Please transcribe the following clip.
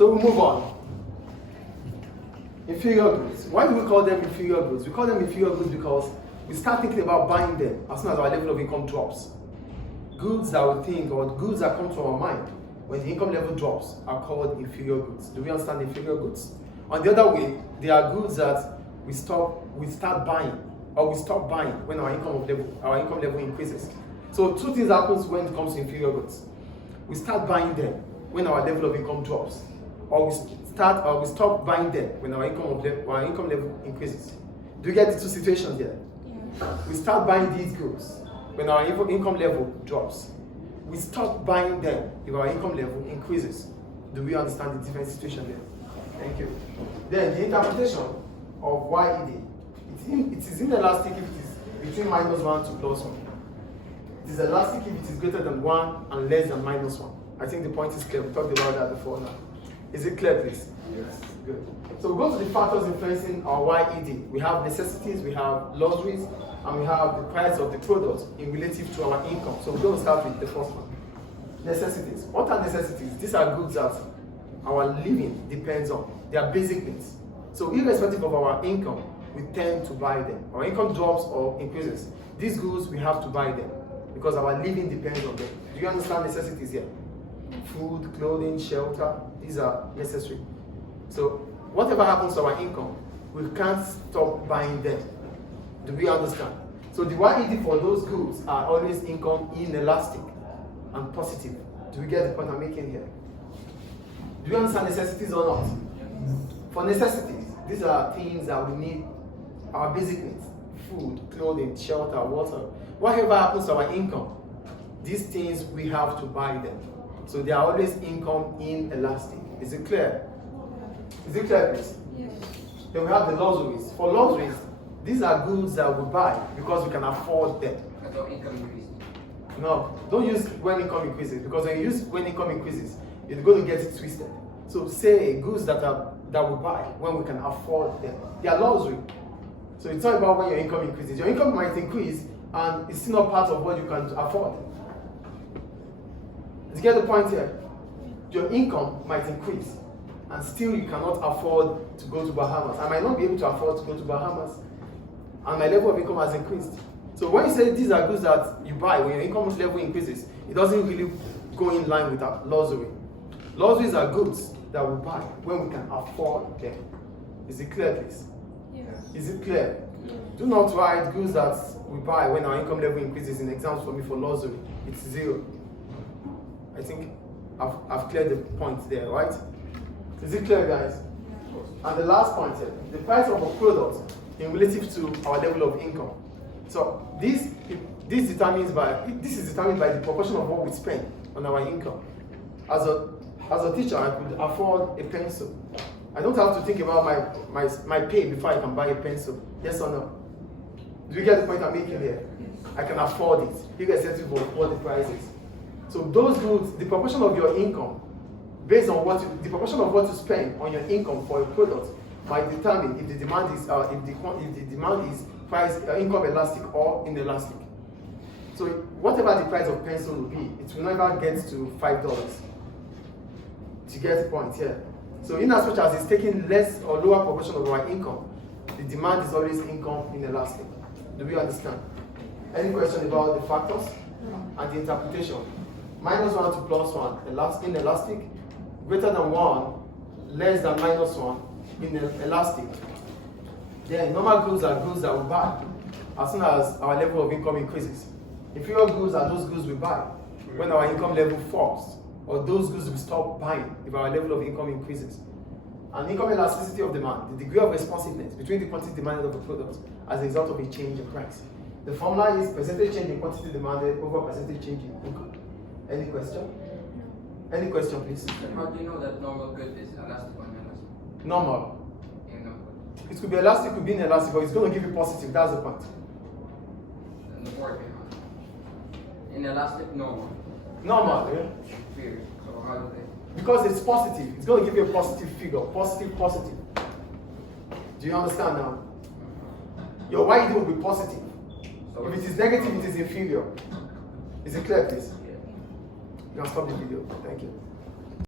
So we move on. Inferior goods. Why do we call them inferior goods? We call them inferior goods because we start thinking about buying them as soon as our level of income drops. Goods that we think, or goods that come to our mind when the income level drops, are called inferior goods. Do we understand inferior goods? On the other way, there are goods that we start buying, or we stop buying when our income level increases. So two things happens when it comes to inferior goods. We start buying them when our level of income drops, or we stop buying them when our income level increases. Do you get the two situations here? Yeah. We start buying these goods when our income level drops. We stop buying them if our income level increases. Do we understand the different situation there? Thank you. Then the interpretation of YED. It is inelastic if it is between -1 to +1. It is elastic if it is greater than 1 and less than -1. I think the point is clear. We talked about that before now. Is it clear, please? Yes. Good. So we go to the factors influencing our YED. We have necessities, we have luxuries, and we have the price of the product in relative to our income. So we're going to start with the first one. Necessities. What are necessities? These are goods that our living depends on. They are basic needs. So irrespective of our income, we tend to buy them. Our income drops or increases. These goods, we have to buy them because our living depends on them. Do you understand necessities here? Food, clothing, shelter, these are necessary. So whatever happens to our income, we can't stop buying them. Do we understand? So the YED for those goods are always income inelastic and positive. Do we get the point I'm making here? Do you understand necessities or not? For necessities, these are things that we need, our basic needs. Food, clothing, shelter, water. Whatever happens to our income, these things we have to buy them. So they are always income inelastic. Is it clear? Is it clear, please? Yes. Then we have the luxuries. For luxuries, these are goods that we buy because we can afford them. But our income increases. No, don't use when income increases, because when you use when income increases, you're going to get it twisted. So say goods that we buy when we can afford them. They are luxury. So it's not about when your income increases. Your income might increase and it's still not part of what you can afford. You get the point here? Your income might increase and still you cannot afford to go to Bahamas. I might not be able to afford to go to Bahamas and my level of income has increased. So when you say these are goods that you buy when your income level increases, it doesn't really go in line with that luxury. Luxuries are goods that we buy when we can afford them. Is it clear, please? Yes. Is it clear? Yes. Do not write goods that we buy when our income level increases in exams for me for luxury. It's 0. I think I've cleared the point there, right? Is it clear, guys? Yes. And the last point here, the price of a product in relative to our level of income. So this is determined by the proportion of what we spend on our income. As a teacher, I could afford a pencil. I don't have to think about my pay before I can buy a pencil. Yes or no? Do you get the point I'm making here? Yes. I can afford it, irrespective of what the price is. So those goods, the proportion of your income, based on the proportion of what you spend on your income for a product, might determine if the demand is income elastic or inelastic. So whatever the price of pencil will be, it will never get to $5. To get the point here. So in as much as it's taking less or lower proportion of our income, the demand is always income inelastic. Do we understand? Any question about the factors and the interpretation? -1 to +1, inelastic. Greater than 1, less than -1, inelastic. Then normal goods are goods that we buy as soon as our level of income increases. Inferior goods are those goods we buy when our income level falls, or those goods we stop buying if our level of income increases. And income elasticity of demand, the degree of responsiveness between the quantity demanded of a product as a result of a change in price. The formula is percentage change in quantity demanded over percentage change in income. Any question? Any question, please? How do you know that normal good is elastic or inelastic? Normal. Yeah, It could be elastic, it could be inelastic, but it's going to give you positive. That's the point. And the word behind. Inelastic, normal. Normal, yeah? Weird. So how do they? Because it's positive. It's going to give you a positive figure. Positive, positive. Do you understand now? Your YED will be positive. So if it is negative, it is inferior. Is it clear, please? Yeah. You can stop the video. Thank you.